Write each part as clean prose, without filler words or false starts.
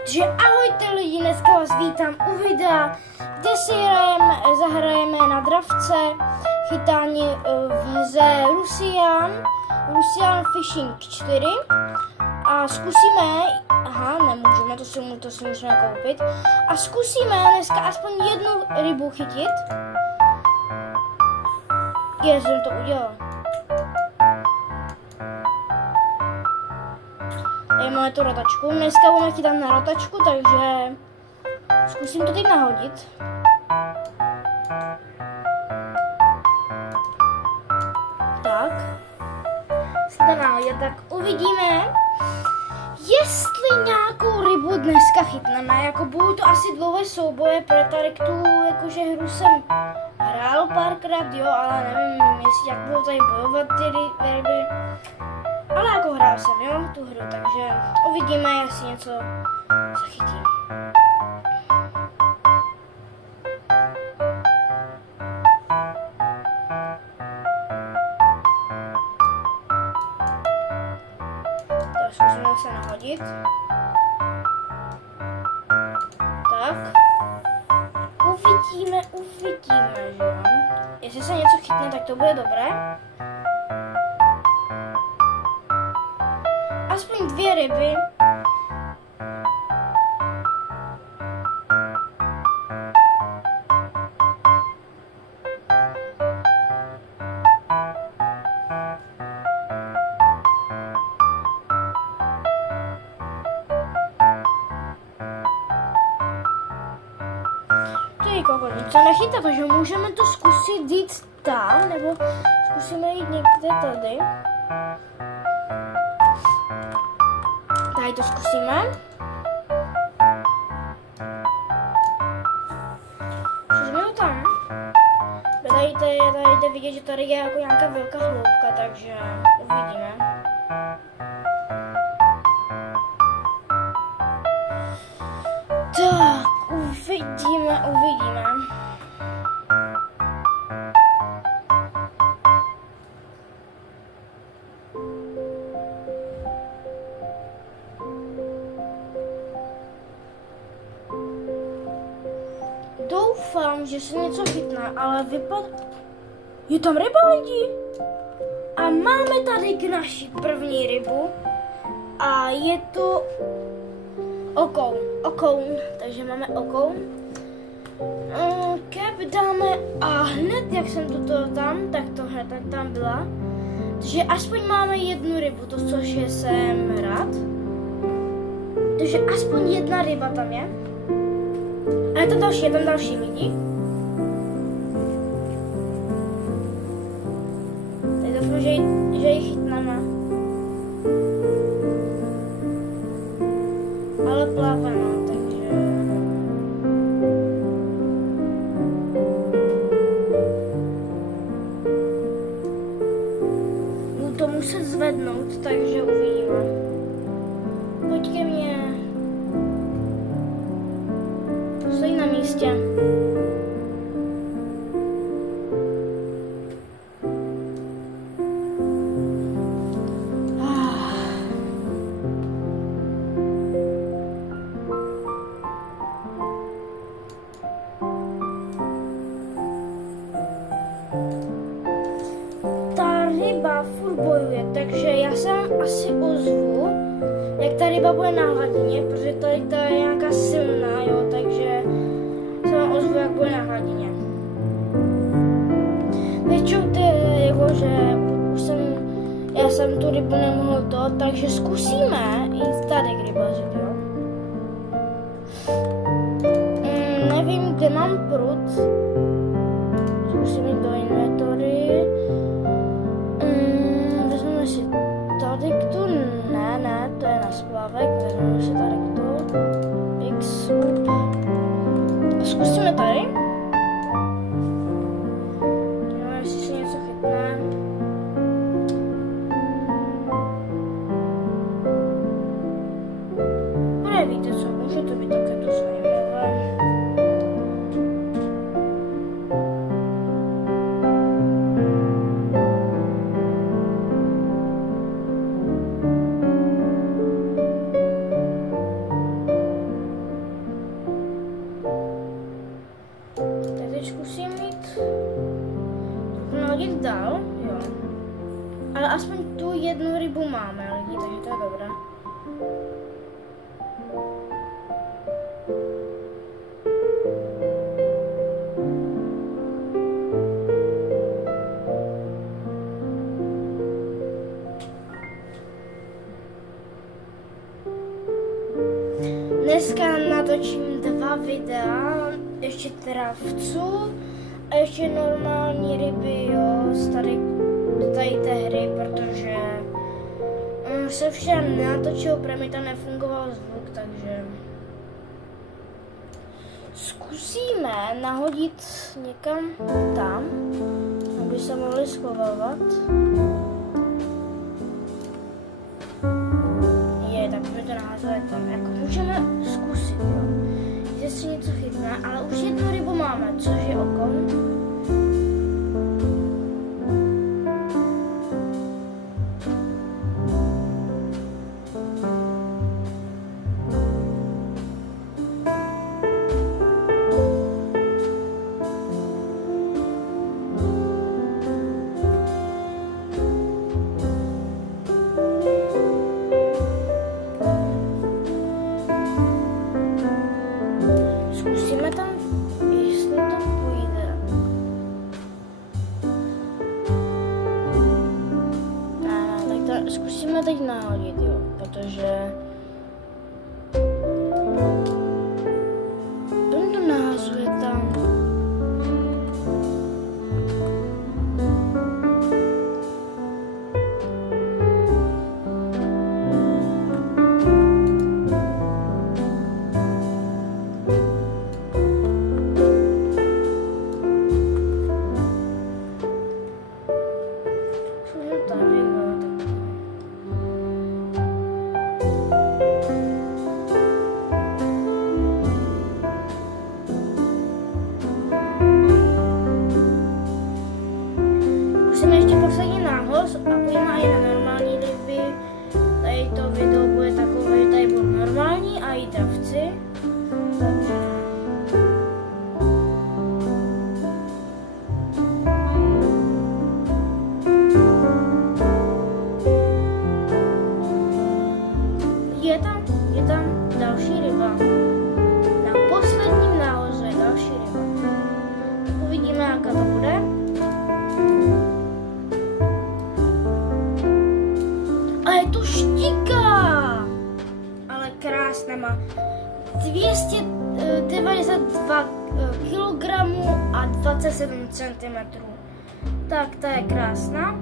Takže ahojte lidi, dneska vás vítám u videa, kde si zahrajeme na dravce chytání v hře Russian Fishing 4 a zkusíme, nemůžeme, to si musíme koupit, a zkusíme dneska aspoň jednu rybu chytit. Jsem to udělal. Tady máme tu rotačku. Dneska budeme chytat na rotačku, takže zkusím to teď nahodit. Tak. Jsme nahodit, tak uvidíme, jestli nějakou rybu dneska chytneme. Jako budou to asi dlouhé souboje, protože tady tu jakože hru jsem hrál párkrát, jo, ale nevím, jestli jak budou tady bojovat ty ryby. Ale jako hrál jsem, jo, tu hru, takže uvidíme, jestli něco zachytím. Tak zkusíme se nahodit. Tak. Uvidíme, že jo. Jestli se něco chytne, tak to bude dobré. Aspoň 2 ryby. Ty koko, nic se nechytá, takže můžeme to zkusit jít tam, nebo zkusíme jít někde tady. Tady to zkusíme. Zkusíme to tam. Tady jde vidět, že tady je jako nějaká velká hloubka, takže uvidíme. Tak, uvidíme. Doufám, že se něco chytne, ale je tam ryba, lidi! A máme tady k naší první rybu. A je to okoun. Takže máme okoun. Kep dáme a hned, jak jsem toto tam, tak to hned tam byla. Takže aspoň máme jednu rybu, to což jsem rád. Takže aspoň jedna ryba tam je. A je tam další lidi. Teď doufám, že ji chytneme. Ale plave, no, takže... Budu to muset zvednout, takže uvidíme. Pojď ke mně. Stojí na místě. Ta ryba furt bojuje, takže já se vám asi ozvu, jak ta ryba bude na hladině, protože tady ta je nějaká silná, jo, takže se vám ozvu, jak bude na hladině. Většinou to je jako, že já jsem tu rybu nemohl to, takže zkusíme jít tady k rybaři, jo. Nevím, kde mám prut. Zkusím jít do inventory. Vezmeme si tady k tu, ne, to je na splavek, vezmeme si tady k tu, X. Zkusíme tady. No, jestli se něco chytne. Bude, víte co, může to být také to zajímavé. aspoň tu jednu rybu máme lidi, takže to je dobré. Dneska natočím 2 videa, ještě travců a ještě normální ryby, jo, z tady té hry, protože se všem nenatočil, protože mi tam nefungoval zvuk, takže zkusíme nahodit někam tam, aby se mohli schovávat. Tak mi to nahazuje tam, jako můžeme zkusit, jo, jestli něco chytne, ale už jednu rybu máme, což je okon. Zkusíme teď nahodit, jo, protože on to nahazuje tam. Musíme ještě poslední nához a pojďme i na normální ryby. Tady to video bude takové, tady budou normální a i dravci. Je tam další ryba. Na posledním náhozu je další ryba. Uvidíme, jaká to bude. A je to štíka! Ale krásná, má 292 kg a 27 cm. Tak, ta je krásná.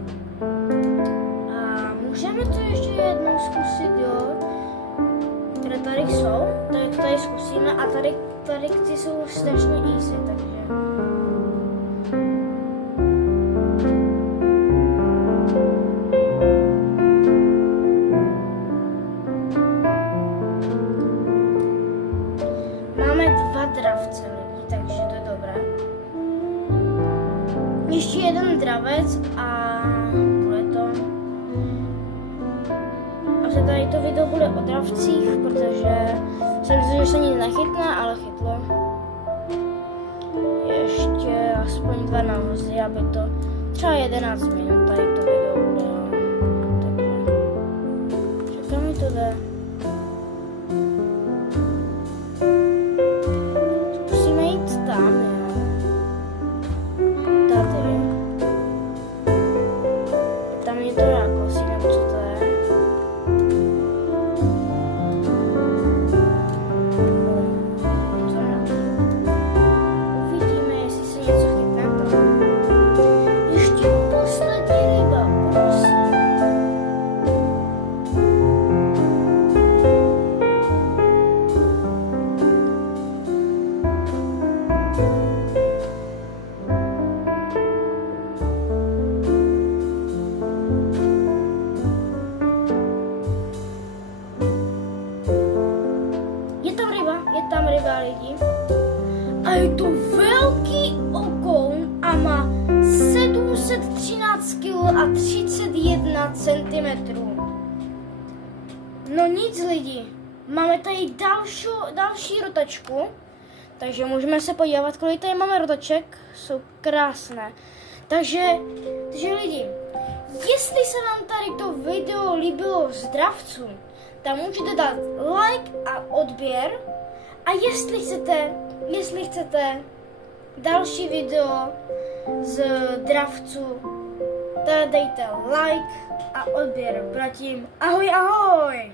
A můžeme to ještě jednou zkusit, jo? Které tady jsou, tady zkusíme a tady ty jsou strašně easy, takže. Máme 2 dravce lidi, takže to je dobré. Ještě jeden dravec a bude to. Asi tady to video bude o dravcích, protože jsem si, že se nic nechytne, ale chytlo. Ještě aspoň 2 náhozy, aby to třeba 11 minut tady to video bude. Takže čekám, mi to jde. Zkusíme jít tam, jo. Tady. Tam je to rákosí, nebo co to je. Uvidíme, jestli se něco chytne tam. Ještě poslední ryba, prosím. Je tam ryba lidi. A je to velký okoun a má 713 kg a 31 cm. No nic lidi, máme tady další rotačku, takže můžeme se podívat, kolik tady máme rotaček, jsou krásné. Takže lidi, Jestli se vám tady to video líbilo z dravců, tak můžete dát like a odběr. A jestli chcete další video z dravců, tak dejte like a odběr. Zatím ahoj ahoj!